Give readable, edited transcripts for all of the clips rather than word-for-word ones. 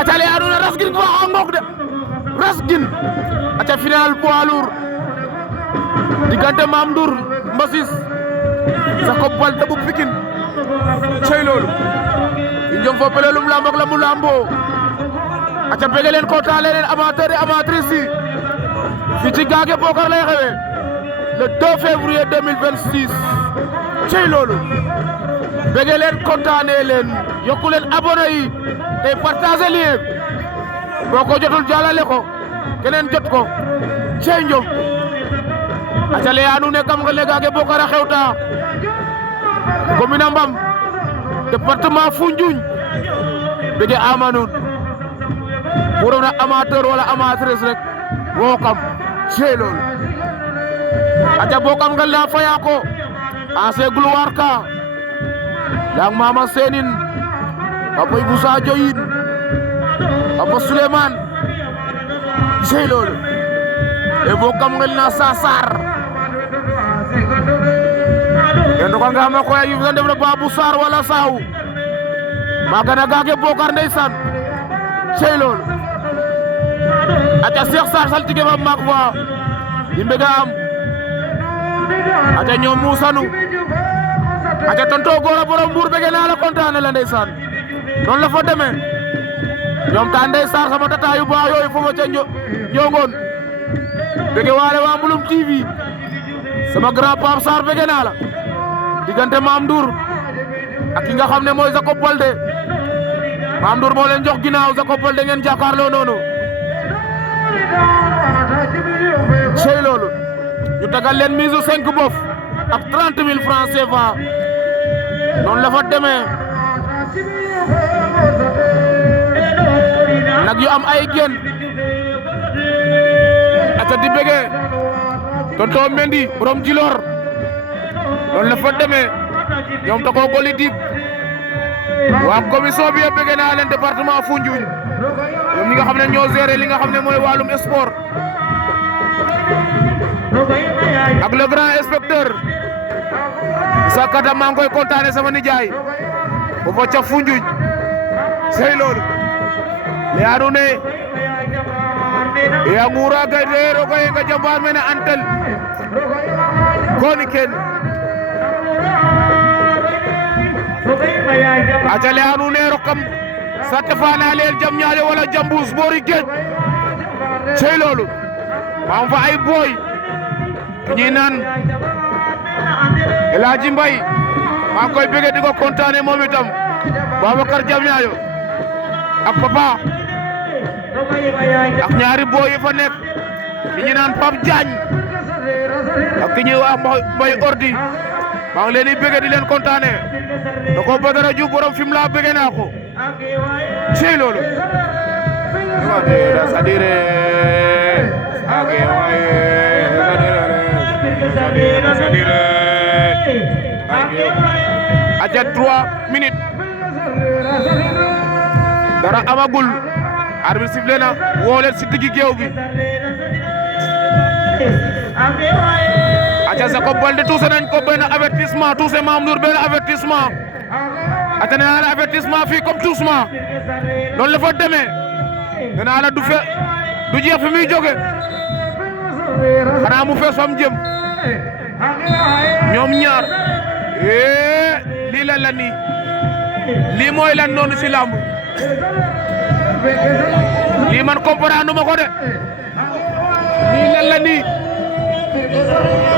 aca le aduna Raskin fa angok de Raskin aca final poids lourd diggante Mame Ndour Mbassis Jacob Baldé bu Pikine cey loolu i njom fo pelelum lambok lamu lambo aca bege leen kontaan leen amateur et amatrice yi fi ci Gaage Bokar lay xewe le 2 février 2026 cey loolu bege leen kontaane leen yokku leen abonné yi te partager lien boo ko jotul jàllale ko keneen jot ko cey njom aca le anu ne kam nga le Gaage Bokar a xewta commune Mbam département Foundiougne bege amanun bu doon amateur wala amatrice rek woo kam cey loolu aca boo kam nga la faya ko ase gloire ka yang Mama Senin Papa Ibou Sadio yin Papa Souleymane cey loolu e boo kam nga na Sasar endo ka nga ma koy yu nga def na Babou Sarr wala Saw maga na Gaage Bokar ndeysaan cey loolu aca Cheikh Sarr saltige fa maak fa i mbega am aca ñoom Moussa nu aca tonto Gora borom Mbour bege naa la kontaane la ndeysaan noonu la fa demee ñoom ta Ndey Sarr sama tata yu baax yooyu foofa ca Njongoon bege waale waa Mbulum TV sama grand Pape Sarr bege naa la diggante Mame Ndour ak ki nga xam ne mooy Jacob Baldé Mame Ndour moo leen jox ginnaaw Jacob Baldé ngeen jàkkaarloo noonu cey loolu ñu tagal leen mise 5 bof ak 30 000 francs CFA noonu la fa demee nag yu am ay gen aca di bege tonto Mendy borom Djilor noonu la fa demee ñoom ta ko goli dib waa commission bi yëpp bege naa leen département Foundiougne ñoom ñi nga xam ne ñoo géré li nga xam ne mooy wàllum sport ak le grand inspecteur Sakata maa ngi koy kontaane sama nijaay bu fa ca Foundiougne sey loolu le anu ne ya ngura gayde roga nga jambar mene antel koni ken aca le anu ne rokam sate fana leel jam ñaale wala jambus boori géej sey loolu am fa ay boy ñi naan El Hadji Mbaye maa ngi koy bëgg di ko kontaane moom itam Babacar Diamniadio ak papa ak ñaari boy yi fa nekk ñi naan Pape Diagne ak ki ñuy wax Mbaye Ordi maa ngi leen di bëgg di leen kontaane da ko Badara Diouf borom fi mu laa bëgg naa ko cey loolu sadire aja 3 minutes dara amagul arbitre sifflé na woo leen si diggi géew bi aja Jacob Baldé tuuse nañ ko benn avertissement tuuse Mame Ndour benn avertissement aja nee naa la avertissement fii comme toussement noonu la fa demee nee naa la du jeex fi muy jóge xanaa mu fees fam jëm ñoom ñaar lii lan la nii lii mooy lan noonu si lamb lii man comprendre ma ko de lii lan la nii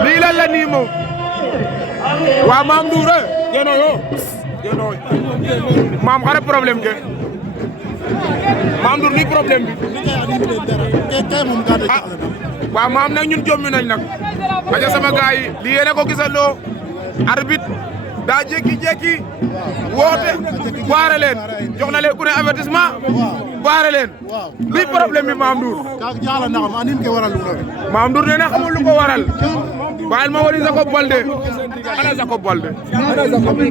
lii lan la nii moom waa Mame Ndour genoyo maam xare problème ke Mame Ndour ni problème bi waaw maam nag ñun jommi nañ nag aja sama gaay yi li yéene ko gisandoo arbitre daa jékki-jékki woote baare leen jox na leen ku ne avertissement baare leen luy problème bi Mame Ndour Mame Ndour nee na xamul lu ko waral bàyyil ma wari Jacob Baldé ana Jacob Baldé ana Jacob Baldé